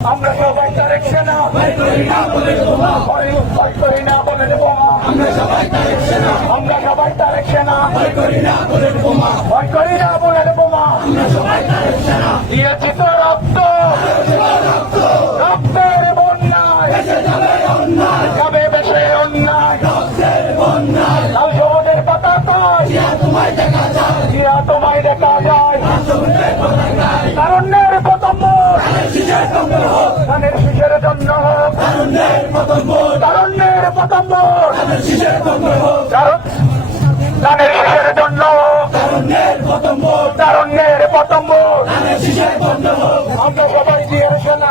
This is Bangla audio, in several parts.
আমরা সবাই তার সেনা ভয় করি না বলে বোমা ভয় করি না বলে বোমা আমরা সবাই তার সেনা। আমরা সবাই তারেক সেনা। ভয় করি না বলে বোমা ভয় করি না বলে বোমা আমরা সবাই তার সেনা। দিয়েছি তো পতম্ব ধানের শীষের জন্য তারুণ্যের পতম্ব আমরা সবাই দিয়ে শোনা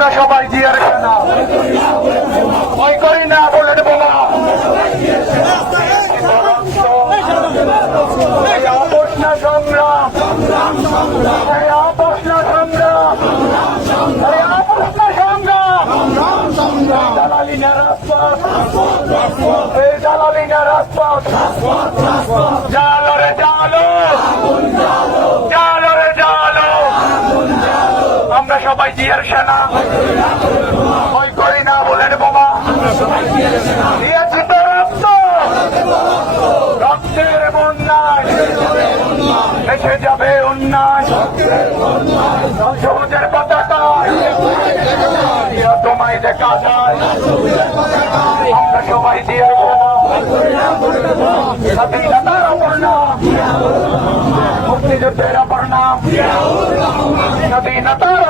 আমরা সবাই জিয়ার সেনা ভয় করি না বলে দেবো না। সংগ্রাম। দালালি রাজপথ। সবাই জিয়ার সেনা ভয় করি না বলে বোমা। দিয়েছি তো রক্ত। রক্তের বন্যায় এসে যাবে অন্যায়। সবুজের পতাকায় তোমায় দেখা যায়। আমরা সবাই দিয়ে স্বাধীনতার